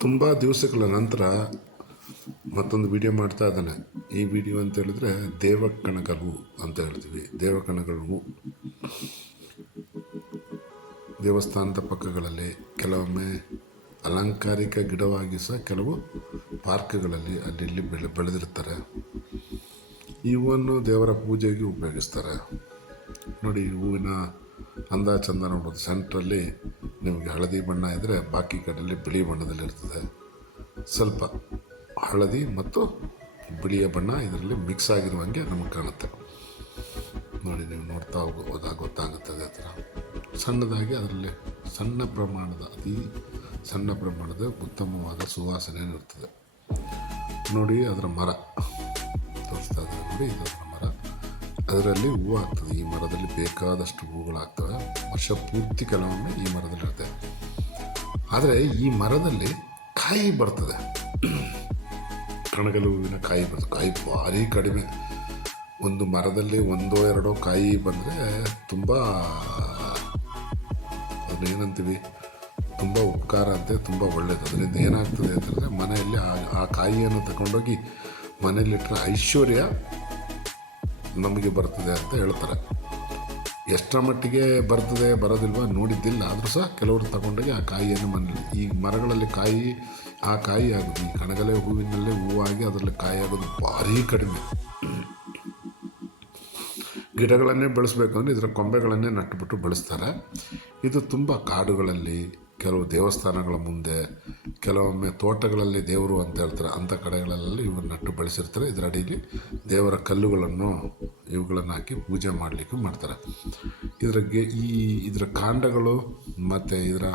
ತುಂಬ ದಿವಸಗಳ ನಂತರ ಮತ್ತೊಂದು ವಿಡಿಯೋ ಮಾಡ್ತಾ ಇದ್ದಾನೆ. ಈ ವಿಡಿಯೋ ಅಂತ ಹೇಳಿದ್ರೆ ದೇವಕಣಗಲು ಅಂತ ಹೇಳ್ತೀವಿ ದೇವಕಣಗಲು ದೇವಸ್ಥಾನದ ಪಕ್ಕಗಳಲ್ಲಿ, ಕೆಲವೊಮ್ಮೆ ಅಲಂಕಾರಿಕ ಗಿಡವಾಗಿ ಸಹ ಕೆಲವು ಪಾರ್ಕ್ಗಳಲ್ಲಿ ಅಲ್ಲಿ ಇಲ್ಲಿ ಬೆಳೆ ಬೆಳೆದಿರ್ತಾರೆ. ಇವನ್ನು ದೇವರ ಪೂಜೆಗೆ ಉಪಯೋಗಿಸ್ತಾರೆ. ನೋಡಿ ಹೂವಿನ ಅಂದ ಚಂದ ನೋಡ್ಬೋದು. ಸೆಂಟ್ರಲ್ಲಿ ನಿಮಗೆ ಹಳದಿ ಬಣ್ಣ ಇದ್ದರೆ ಬಾಕಿ ಕಡೆಯಲ್ಲಿ ಬಿಳಿ ಬಣ್ಣದಲ್ಲಿರ್ತದೆ ಸ್ವಲ್ಪ ಹಳದಿ ಮತ್ತು ಬಿಳಿಯ ಬಣ್ಣ ಇದರಲ್ಲಿ ಮಿಕ್ಸ್ ಆಗಿರುವಂಗೆ ನಮಗೆ ಕಾಣುತ್ತೆ. ನೋಡಿ, ನೀವು ನೋಡ್ತಾ ಹೋದಾಗ ಗೊತ್ತಾಗುತ್ತದೆ ಆ ಥರ. ಸಣ್ಣದಾಗಿ ಅದರಲ್ಲಿ ಸಣ್ಣ ಪ್ರಮಾಣದ ಅತಿ ಸಣ್ಣ ಪ್ರಮಾಣದ ಉತ್ತಮವಾದ ಸುವಾಸನೆ ಇರ್ತದೆ. ನೋಡಿ, ಅದರ ಮರ. ತೋರಿಸ್ತಾ ಇದ್ದಾರೆ ನೋಡಿ, ಇದು ಮರ. ಅದರಲ್ಲಿ ಹೂವು ಆಗ್ತದೆ ಈ ಮರದಲ್ಲಿ ಬೇಕಾದಷ್ಟು ಹೂವುಗಳಾಗ್ತವೆ ವರ್ಷ ಪೂರ್ತಿ ಕೆಲವೊಮ್ಮೆ ಈ ಇರುತ್ತೆ ಆದರೆ ಈ ಮರದಲ್ಲಿ ಕಾಯಿ ಬರ್ತದೆ. ಕಣಗಲು ಹೂವಿನ ಕಾಯಿ ಬರ್ತದೆ. ಕಾಯಿ ಭಾರಿ ಕಡಿಮೆ. ಒಂದು ಮರದಲ್ಲಿ ಒಂದೋ ಎರಡೋ ಕಾಯಿ ಬಂದರೆ ತುಂಬ ಏನಂತೀವಿ? ತುಂಬ ಉಪಕಾರ ಅಂತೆ, ತುಂಬ ಒಳ್ಳೆಯದು ಅದರಿಂದ ಏನಾಗ್ತದೆ ಅಂತಂದರೆ ಮನೆಯಲ್ಲಿ ಆ ಆ ಕಾಯಿಯನ್ನು ತಗೊಂಡೋಗಿ ಮನೆಯಲ್ಲಿಟ್ಟರೆ ಐಶ್ವರ್ಯ ನಮಗೆ ಬರ್ತದೆ ಅಂತ ಹೇಳ್ತಾರೆ. ಎಷ್ಟರ ಮಟ್ಟಿಗೆ ಬರ್ತದೆ, ಬರೋದಿಲ್ವ ನೋಡಿದ್ದಿಲ್ಲ. ಆದರೂ ಸಹ ಕೆಲವರು ತಗೊಂಡೋಗಿ ಆ ಕಾಯಿಯನ್ನು ಮನೇಲಿ ಈ ಮರಗಳಲ್ಲಿ ಕಾಯಿ, ಆ ಕಾಯಿ ಆಗೋದು ಈ ಕಣಗಲೆ ಹೂವಿನಲ್ಲೇ ಹೂವಾಗಿ ಅದರಲ್ಲಿ ಕಾಯಿ ಆಗೋದು ಭಾರಿ ಕಡಿಮೆ. ಗಿಡಗಳನ್ನೇ ಬೆಳೆಸಬೇಕು ಅಂದರೆ ಇದರ ಕೊಂಬೆಗಳನ್ನೇ ನಟ್ಟುಬಿಟ್ಟು ಬೆಳೆಸ್ತಾರೆ. ಇದು ತುಂಬ ಕಾಡುಗಳಲ್ಲಿ, ಕೆಲವು ದೇವಸ್ಥಾನಗಳ ಮುಂದೆ ಕೆಲವೊಮ್ಮೆ ತೋಟಗಳಲ್ಲಿ ದೇವರು ಅಂತ ಹೇಳ್ತಾರೆ, ಅಂಥ ಕಡೆಗಳಲ್ಲಿ ಇವರು ನಟ್ಟು ಬೆಳೆಸಿರ್ತಾರೆ. ಇದರ ಅಡಿಯಲ್ಲಿ ದೇವರ ಕಲ್ಲುಗಳನ್ನು ಇವುಗಳನ್ನು ಹಾಕಿ ಪೂಜೆ ಮಾಡಲಿಕ್ಕೂ ಮಾಡ್ತಾರೆ. ಇದರ ಗೆ ಈ ಇದರ ಕಾಂಡಗಳು ಮತ್ತು ಇದರ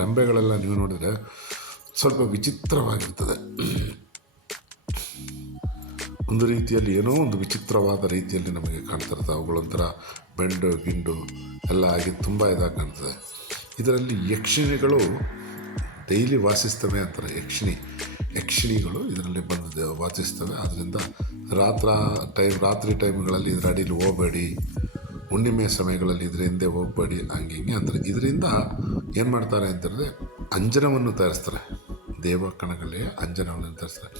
ರಂಬೆಗಳೆಲ್ಲ ನೀವು ನೋಡಿದರೆ ಸ್ವಲ್ಪ ವಿಚಿತ್ರವಾಗಿರ್ತದೆ. ಒಂದು ರೀತಿಯಲ್ಲಿ ಏನೋ ಒಂದು ವಿಚಿತ್ರವಾದ ರೀತಿಯಲ್ಲಿ ನಮಗೆ ಕಾಣ್ತಿರ್ತದೆ ಅವುಗಳೊಂಥರ ಬೆಂಡು ಗಿಂಡು ಎಲ್ಲ ಆಗಿ ತುಂಬ ಇದಾಗಿ ಕಾಣ್ತದೆ. ಇದರಲ್ಲಿ ಯಕ್ಷಿಣಿಗಳು ಡೈಲಿ ವಾಸಿಸ್ತವೆ ಅಂತಾರೆ. ಯಕ್ಷಿಣಿ, ಯಕ್ಷಿಣಿಗಳು ಇದರಲ್ಲಿ ಬಂದು ವಾಸಿಸ್ತವೆ. ಆದ್ದರಿಂದ ರಾತ್ರ ಟೈಮ್, ರಾತ್ರಿ ಟೈಮ್ಗಳಲ್ಲಿ ಇದರ ಅಡೀಲಿ ಹೋಗಬೇಡಿ. ಹುಣ್ಣಿಮೆ ಸಮಯಗಳಲ್ಲಿ ಇದರ ಹಿಂದೆ ಹೋಗಬೇಡಿ, ಹಂಗೆ ಹಿಂಗೆ ಅಂತಾರೆ. ಇದರಿಂದ ಏನು ಮಾಡ್ತಾರೆ ಅಂತಂದರೆ ಅಂಜನವನ್ನು ತಯಾರಿಸ್ತಾರೆ. ದೇವ ಕಣಗಳೆಯ ಅಂಜನವನ್ನು ತಯಾರಿಸ್ತಾರೆ.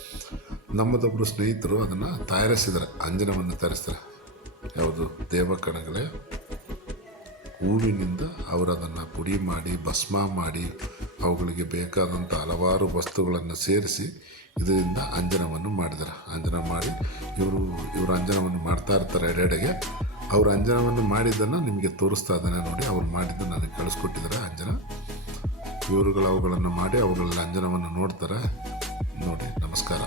ನಮ್ಮದೊಬ್ಬರು ಸ್ನೇಹಿತರು ಅದನ್ನು ತಯಾರಿಸಿದ್ದಾರೆ, ಅಂಜನವನ್ನು ತಯಾರಿಸ್ತಾರೆ. ಯಾವುದು? ದೇವ ಕಣಗಳೇ, ಹೂವಿನಿಂದ ಅವರು ಅದನ್ನು ಪುಡಿ ಮಾಡಿ, ಭಸ್ಮ ಮಾಡಿ ಅವುಗಳಿಗೆ ಬೇಕಾದಂಥ ಹಲವಾರು ವಸ್ತುಗಳನ್ನು ಸೇರಿಸಿ ಇದರಿಂದ ಅಂಜನವನ್ನು ಮಾಡಿದ್ದಾರೆ ಅಂಜನ ಮಾಡಿ ಇವರು ಇವರು ಅಂಜನವನ್ನು ಮಾಡ್ತಾ ಇರ್ತಾರೆ ಎಡೆಡೆಗೆ. ಅವ್ರ ಅಂಜನವನ್ನು ಮಾಡಿದ್ದನ್ನು ನಿಮಗೆ ತೋರಿಸ್ತಾ ಇದ್ದಾನೆ ನೋಡಿ. ಅವ್ರು ಮಾಡಿದ್ದು ನನಗೆ ಕಳಿಸ್ಕೊಟ್ಟಿದ್ದಾರೆ ಅಂಜನ. ಇವರುಗಳು ಅವುಗಳನ್ನು ಮಾಡಿ ಅವುಗಳಲ್ಲಿ ಅಂಜನವನ್ನು ನೋಡ್ತಾರೆ. ನೋಡಿ, ನಮಸ್ಕಾರ.